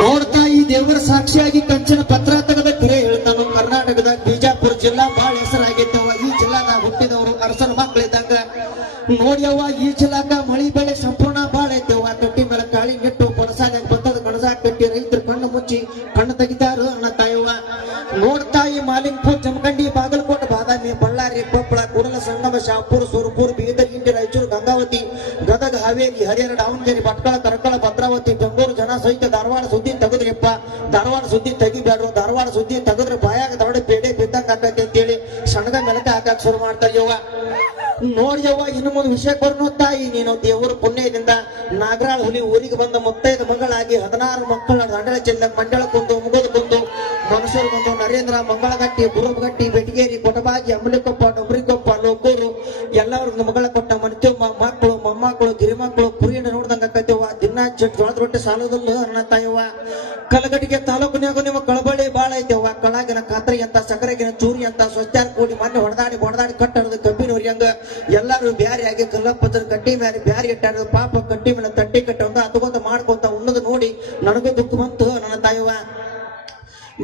ನೋಡ್ತಾ ಈ ದೇವರ ಸಾಕ್ಷಿಯಾಗಿ ಕಂಚಿನ ಪತ್ರ ತೆಗೆದ ಕರೆ ಹೇಳ್ತಾನು ಕರ್ನಾಟಕದ ಬಿಜಾಪುರ ಜಿಲ್ಲಾ ಬಹಳ ಹೆಸರಾಗಿದ್ದವ. ಈ ಜಿಲ್ಲಾದ ಹುಟ್ಟಿದವರು ಅರಸನ ಮಕ್ಕಳಿದ್ದಂಗ. ನೋಡ್ಯವ್ವ ಈ ಜಿಲ್ಲಾಕ ಮಳಿ ಬೆಳೆ ಸಂಪೂರ್ಣ ಬಾಳ ಐತೆವ್ವ ಕಟ್ಟಿ ಮೇಲೆ ಕಾಳಿ ನೆಟ್ಟು ಕೊಣಸಾಗ ಬತ್ತದ ಕಣಸಾಗ ಕಟ್ಟಿ ರೈತರು ಕಣ್ಣು ಮುಚ್ಚಿ ಕಣ್ಣು ತೆಗಿತಾರು ಅನ್ನ ತಾಯವ್ವ. ನೋಡ್ತಾ ಈ ಮಾಲಿಂಗ್ಪುರ್ ಜಮಖಂಡಿ, ಬಾಗಲಕೋಟೆ, ಬಾದಾಮಿ, ಬಳ್ಳಾರಿ, ಕೊಪ್ಪಳ, ಕೂಡಲ, ಸಂಗಮ, ಶಾಪುರ ಇಂಡಿ ರಾಯಚೂರು ಗಂಗಾವತಿ, ಗದಗ ಹಾವೇರಿ, ಹರಿಹರ, ದಾವಣಗೆರೆ, ಭಟ್ಕಳ, ಕರಕಳ, ಭದ್ರಾವತಿ, ಬೆಂಗಳೂರು ಜನ ಸಹಿತ ಧಾರವಾಡ ಸುದ್ದಿ ತೆಗೆದ್ರಿಪ್ಪ. ಧಾರವಾಡ ಸುದ್ದಿ ತೆಗಿಬೇಡ್ರು, ಧಾರವಾಡ ಸುದ್ದಿ ತೆಗೆದ್ರೆ ಬಾಯಾಗ ದೊಡ್ಡ ಪೇಡೆ ಬಿದ್ದಂಗ ಆಕೈತಿ ಅಂತೇಳಿ ಸಣ್ಣದ ಮೆಲಕ ಹಾಕಕ್ ಶುರು ಮಾಡ್ತಾರೆ ಯವ್ವ ನೋಡ್ಯವ್ವ ಇನ್ನು ಮುಂದೆ ವಿಷಯಕ್ಕೆ ಬರ್ನು ತಾಯಿ, ನೀನು ದೇವರ ಪುಣ್ಯದಿಂದ ನಾಗರಾಳ ಹುಲಿ ಊರಿಗೆ ಬಂದ ಮುತ್ತೈದು ಮಗಳಾಗಿ ಹದಿನಾರು ಮಕ್ಕಳ ದಂಡಳ ಚೆಲ್ಲ ಮಂಡಳ ಕುಂದು ಮುಗೋದು ಕುಂದು ಮನುಷ್ಯರು ಬಂದು ನರೇಂದ್ರ, ಮಂಗಳಗಟ್ಟಿ ಬುರುಬಗಟ್ಟಿ ಬೆಟಗೇರಿ, ಕೊಟಬಾಗಿ ಅಂಬಲಿಕೊಪ್ಪ ಡೊಬ್ರಿಕೊಪ್ಪ, ಲೋಕೂರು, ಎಲ್ಲರೂ ಮಗಳ ಗಿರಿಮಕ್ಕಳು ಕುರಿಯನ್ನ ನೋಡ್ದಂಗ ಆಕೈತಿವ ದಿನ ಚಟ್ ಜೋಳದ ರೊಟ್ಟಿ ಸಾಲದಲ್ಲ ಅನ್ನ ತಾಯವ್ವ. ಕಲಗಟಿಗೆ ತಾಲೂಕಿನಾಗ ನಿಮ್ಮ ಕಳಬಳ್ಳಿ ಬಾಳ ಐತೆವ್ವ ಕಳಾಗಿನ ಕಾತ್ರಿ ಅಂತ ಸಕ್ಕರೆಗಿನ ಚೂರಿ ಅಂತ ಸ್ವಚ್ಛಾರ ಕೂಡಿ ಮೊನ್ನೆ ಹೊಡೆದಾಡಿ ಹೊಡೆದಾಡಿ ಕಟ್ಟಡದ ಕಬ್ಬಿನ ಹಂಗ ಎಲ್ಲಾರು ಬ್ಯಾರಿ ಆಗಿ ಕಲ್ಲಪ್ಪದ್ರ ಕಟ್ಟಿ ಮೇಲೆ ಬ್ಯಾರಿ ಇಟ್ಟಾರ ಪಾಪ ಕಟ್ಟಿ ಮೇಲೆ ತಟ್ಟಿ ಕಟ್ಟ ಅದ್ಕೊಂತ ಮಾಡ್ಕೊಂತ ಉಣ್ಣದು ನೋಡಿ ನನಗೂ ದುಃಖ ಬಂತು ನನ್ನ ತಾಯವ್ವ.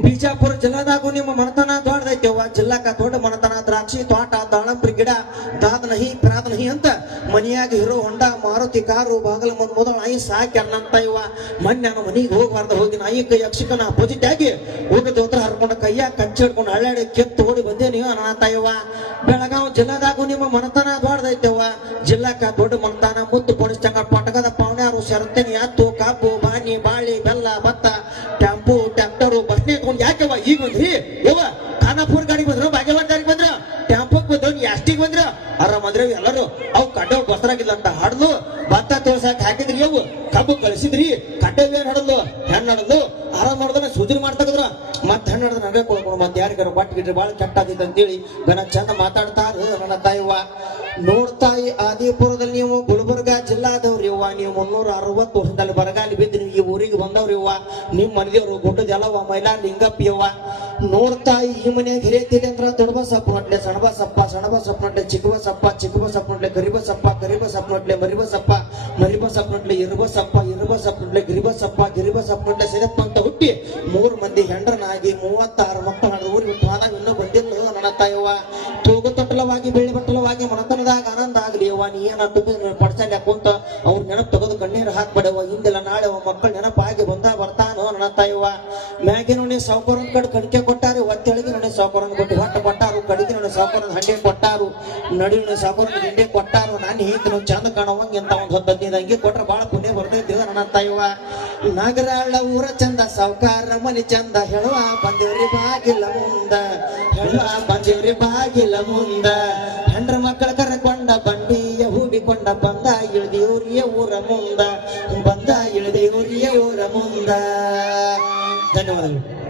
ಬಿಜಾಪುರ ಜಿಲ್ಲಾದಾಗೂ ನಿಮ್ಮ ಮನತನ ದೊಡ್ಡದೈತೆವ್ವ ಜಿಲ್ಲಾಕ ದೊಡ್ಡ ಮನತನ, ದ್ರಾಕ್ಷಿ ತೋಟ, ದಾಳಂಬ್ರಿ ಗಿಡ ದಾದ ನಹಿ ಪ್ರಾದ ನಹಿ ಅಂತ ಮನೆಯಾಗ ಹಿರೋ ಹೊಂಡ, ಮಾರುತಿ ಕಾರು, ಬಾಗಲ ಮುಂದ ಮೊದಲ ನಾಯಿ ಸಾಕಿ ಅನ್ನಂತ ಇವ ಮೊನ್ನೆ ನಾನು ಮನಿಗೆ ಹೋಗ್ಬಾರ್ದ, ಹೋಗಿ ನಾಯಿ ಕೈ ಯಕ್ಷಕನ ಅಪೋಸಿಟ್ ಆಗಿ ಊಟ ದೋತ್ರ ಹರ್ಕೊಂಡು ಕೈಯ ಕಚ್ಚಿ ಹಿಡ್ಕೊಂಡು ಹಳ್ಳಾಡಿ ಕೆತ್ತು ಓಡಿ ಬಂದೆ ನೀವು ಅನ್ನಂತ ಇವ ಬೆಳಗಾವ್ ಜಿಲ್ಲಾದಾಗೂ ನಿಮ್ಮ ಮನತನ ದೊಡ್ಡದೈತೆವ್ವ ಜಿಲ್ಲಾಕ ದೊಡ್ಡ ಮನತನ, ಮುತ್ತು ಪೊಡಿಸ್ತಂಗ ಪಟಕದ ಪಾವನೆ ಅವರು ಹತ್ತು ಈಗ ಬಂದ್ರಿ ಯವ್ವ ಖಾನಾಪುರ ಗಾಡಿಗೆ ಬಂದ್ರ ಭಾಗ್ಯವಾಡ ಗಾಡಿಗೆ ಬಂದ್ರ ಟ್ಯಾಂಪಕ್ ಬಂದ್ರು ಎಷ್ಟಿಗೆ ಬಂದ್ರ ಆರಾಮ್ ಅಂದ್ರೆ ಎಲ್ಲರೂ. ಅವು ಕಡ್ಡವ್ ಬಸರಾಗಿಲ್ಲ ಅಂತ ಹಾಡ್ಲು ಭತ್ತ ತೋರ್ಸಾಕ್ ಹಾಕಿದ್ರಿ ಅವು? ಕಬ್ಬು ಕಳಿಸಿದ್ರಿ ಕಡ್ಡವ್ ಏನ್ ಹಡಲು ಹೆಣ್ಣು ಹಡಲು ಆರಾಮ್ ನೋಡಿದ್ರೆ ಸುದ್ರಿ ಮಾಡ್ತಕ್ಕದ್ರ ಮತ್ತೆ ಹೆಣ್ಣು ಹಡದ್ ನಡ್ಬೇಕು ಹೋಗ್ಬೋದು ಮತ್ತೆ ಯಾರಿಗಾರ ಬಟ್ ಭಾಳ ಕೆಟ್ಟ ಆದಿತ್ತು ಅಂತೇಳಿ ಗನ ಚಂದ ಮಾತಾಡ್ತಾರ ನನ್ನ ತಾಯಿವ ನೋಡ್ತಾಯಿ ಆದಿಪುರದಲ್ಲಿ ನೀವು, ಗುಲ್ಬರ್ಗ ಜಿಲ್ಲಾದವ್ರಿ ಅವ್ವ ನೀವು ಮುನ್ನೂರ ಅರವತ್ತು ವರ್ಷದಲ್ಲಿ ಬರಗಾಲಿ ಬಿದ್ದು ನೀವು ಊರಿಗೆ ಬಂದವ್ರಿ ಅವ್ವ ನಿಮ್ಮ ಮನೆಯವರು ಗುಡ್ಡದ ಎಲ್ಲವ ಮೈಲಾ ಲಿಂಗಪ್ಪಿ ಅವ್ವ ನೋಡ್ತಾಯಿ ಈ ಮನೆಯಾಗ ಹಿರಿಯತಿಲ್ಲ ಅಂದ್ರ ದೊಡ್ಡಬಸಪ್ಪ ನೋಟ್ಲೆ ಸಣಬಸಪ್ಪ ಸಣಬಸಪ್ಪ ನೋಟ್ಲೆ ಚಿಕ್ಕಬಸಪ್ಪ ಚಿಕ್ಕಬಸಪ್ಪ ನೋಟ್ಲೆ ಗರಿಬಸಪ್ಪ ಗರಿಬಸಪ್ಪ ನೋಟ್ಲೆ ಮರಿಬಸಪ್ಪ ಮರಿಬಸಪ್ಪ ನೋಟ್ಲೆ ಇರುಬಸಪ್ಪ ಇರುಬಸಪ್ಪ ನೋಟ್ಲೆ ಗಿರಿಬಸಪ್ಪ ಗಿರಿಬಸಪ್ಪ ನೋಟ್ಲೆ ಸಿದಪ್ಪ ಅಂತ ಹುಟ್ಟಿ ಮೂರು ಮಂದಿ ಹೆಂಡ್ರನಾಗಿ ಮೂವತ್ತಾರು ಮಕ್ಕಳು ಹಣ್ಣು ಊರಿಗೆ ಹೋದಾಗ ಇನ್ನೂ ಬಂದಿಲ್ಲ ನನ್ನ ತಾಯವ್ವ. ತೂಗು ತೊಟ್ಟಲವಾಗಿ ಬೆಳೆ ಬಟ್ಟಲವಾಗಿ, ಮನತನದಾಗ ಆನಂದ ಆಗ್ಲಿ ಅವ್ವ, ನೀ ಏನ ಪಡ್ಸಲ್ಯ ಕುಂತ ಅವ್ರ ನೆನಪು ತೆಗೆದು ಕಣ್ಣೀರು ಹಾಕ್ಬೇಡವ ಹಿಂದೆಲ್ಲ ನಾಳೆ ಮಕ್ಕಳ ನೆನಪಾಗಿ ಬಂದ ಬರ್ತಾನೋ ನನ್ನ ತಾಯವ್ವ. ಮ್ಯಾಗಿನ ಒಂದ್ ಕಡೆ ಕಡಿಕೆ ಕೊಟ್ಟಾರು ಬಿಟ್ಟು ಹೊಟ್ಟ ಕೊಟ್ಟಾರು ಕಡಿಗೆ ನೋಡಿ ಸಾವುಕಾರ ಹಂಡೆ ಕೊಟ್ಟಾರು ನಡಿ ಸಾವುಕಾರ ಹಿಂಡೆ ಕೊಟ್ಟಾರು. ನಾನು ಹೇಳ್ತೀನಿ ಚಂದ ಕಾಣುವಂಗೆ ಅಂತ ಒಂದು ಹತ್ತು ಹದಿನೈದು ಅಂಗಿ ಕೊಟ್ರೆ ಬಹಳ ಪುಣ್ಯ ಬರ್ತೈತಿ ನನ್ನ ತಾಯಿವ ನಗರಾಳ ಊರ ಚಂದ, ಸಾವುಕಾರ ಮನಿ ಚಂದ, ಹೇಳುವ ಬಂದೇವ್ರಿ ಬಾಗಿಲ ಮುಂದ, ಹೇಳುವ ಬಂದೇವ್ರಿ ಬಾಗಿಲ ಮುಂದ. ಹೆಂಡ್ರ ಮಕ್ಕಳ ಕರಕೊಂಡ ಬಂಡಿಯ ಹೂಡಿಕೊಂಡ ಬಂದ ಇಳಿದೇವ್ರಿಯ ಊರ ಮುಂದ, ಬಂದ ಇಳಿದೇವ್ರಿಯ ಊರ ಮುಂದ. ಧನ್ಯವಾದಗಳು.